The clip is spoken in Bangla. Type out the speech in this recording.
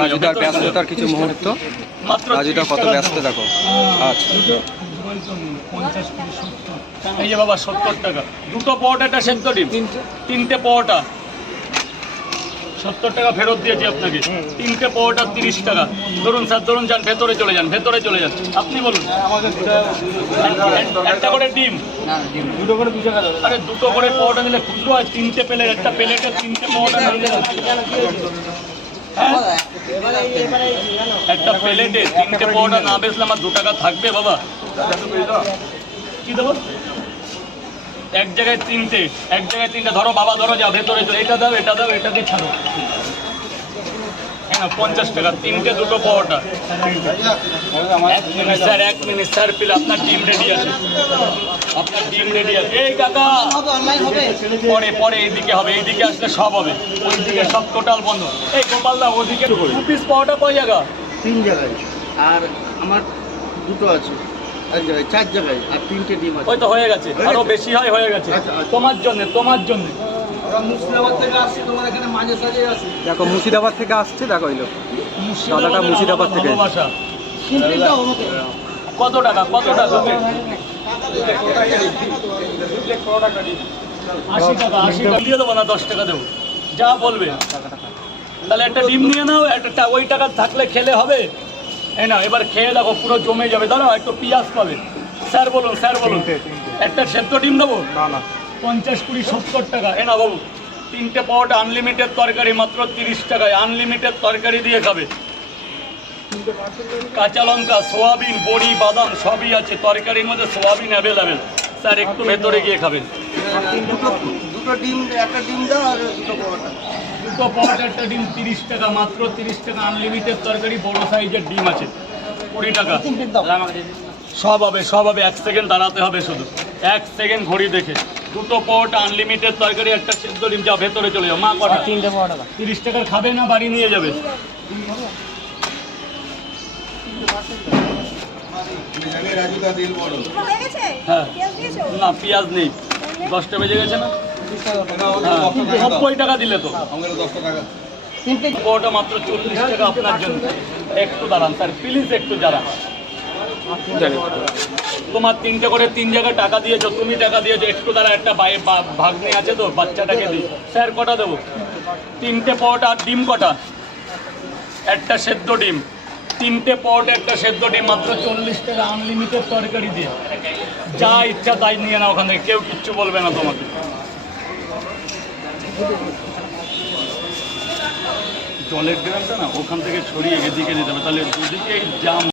রাজুদার ব্যস্ততার কিছু মুহূর্ত। রাজুদা কত ব্যস্ত দেখো। আচ্ছা এই যে বাবা 70 টাকা দুটো পরোটা, একটা সেদ্ধ ডিম, তিনটে পরোটা 70 টাকা ফেরত দিয়েছি আপনাকে। তিনটে পরোটা 30 টাকা। ধরুন স্যার, ধরুন, যান ভেতরে চলে যান, ভেতরে চলে যান, আপনি বলুন। একটা করে ডিম, দুটো করে 2 টাকা। আরে দুটো করে পরোটা নিলে খুচরো হয়, তিনটে প্লেট, একটা প্লেটে তিনটে পরোটা নিলে একটা প্লেটে তিনটে পরোটা না বেচলে আমার 2 টাকা থাকবে বাবা? কি দেবো? এক জায়গায় তিনটে, এক জায়গায় তিনটে। ধরো বাবা, ধরো, যাও ভেতরে চলো, এটা দাও, এটা দাও, এটা দিয়ে ছাড়ো। হ্যাঁ 50 টাকা তিনটে, দুটো পরোটা। 1 minute sir, 1 minute sir, please. আপনার ডিম রেডি আছে, আপনার ডিম রেডি আছে। এই কাকা পরে পরে এইদিকে হবে, এইদিকে আসলে সব হবে, ওইদিকে সব টোটাল বন্ধ। এই গোপাল দা, ওদিকে 2 পিস পরোটা কয় জায়গা? 3 জায়গায়, আর আমার দুটো আছে এক জায়গায়, 4 জায়গায়, আর 3টে ডিম আছে। ওই তো হয়ে গেছে, আরো বেশি হয়, হয়ে গেছে। তোমার জন্য, তোমার জন্য। মুর্শিদাবাদ থেকে আসছি, তোমার এখানে মাঝে সাঝে আছে। দেখো মুর্শিদাবাদ থেকে আসছে, দেখো এলো দাদাটা মুর্শিদাবাদ থেকে। ভালোবাসা। কত টাকা, কত টাকা? 80 টাকা, 80 টাকা দিয়ে দেবো না, 10 টাকা দেবো, যা বলবে। তাহলে একটা ডিম নিয়ে নাও, একটা ওই টাকা থাকলে খেলে হবে। এই না, এবার খেয়ে দেখো, পুরো জমে যাবে। দাঁড়াও, একটু পেঁয়াজ পাবে। স্যার বলুন, স্যার বলুন। একটা সেদ্ধ ডিম দেবো? না না, 50, 20, 70 টাকা। এ না বাবু, তিনটে পরোটা, আনলিমিটেড তরকারি, মাত্র 30 টাকায়। আনলিমিটেড তরকারি দিয়ে খাবে। কাঁচা লঙ্কা, সোয়াবিন, বড়ি, বাদাম সবই আছে তরকারির মধ্যে। Soybean available. স্যার একটু ভেতরে গিয়ে খাবেন। দুটো ডিম, একটা ডিম দাও, আর দুটো পরোটা। দুটো পরোটা, একটা ডিম, 30 টাকা, মাত্র 30 টাকা। আনলিমিটেড তরকারি, বড় সাইজের ডিম আছে, 20 টাকা। সব হবে, সব হবে। 1 সেকেন্ড দাঁড়াতে হবে, শুধু 1 সেকেন্ড ঘড়ি দেখে। দুটো পরোটা, আনলিমিটেড তরকারি, একটা সেদ্ধ ডিম। যাও ভেতরে চলে যাও। মা কটা? 3টে পরোটা। 30 টাকার খাবে না বাড়ি নিয়ে যাবে? হ্যাঁ না, পেঁয়াজ নেই। 10টা বেজে গেছে না? 90 টাকা দিলে তো। পরোটা মাত্র 40 টাকা আপনার জন্য। একটু দাঁড়ান স্যার, প্লিজ একটু দাঁড়ান। তোমার 3টে করে 3 জায়গায় টাকা দিয়েছো, তুমি টাকা দিয়েছো, একটু দাঁড়া। একটা ভাগ্নে আছে তো, বাচ্চাটাকে দিই। স্যার কটা দেবো? 3টে পরোটা, আর ডিম কটা? একটা সেদ্ধ ডিম। 3টে পরোটা, একটা সেদ্ধ ডিম, মাত্র 40 টাকা। আনলিমিটেড তরকারি দিয়ে যা ইচ্ছা তাই নিয়ে নাও, ওখানে কেউ কিচ্ছু বলবে না তোমাকে। জলের ড্রামটা না ওখান থেকে ছড়িয়ে এদিকে দিতে হবে, তাহলে দুদিকেই জাম।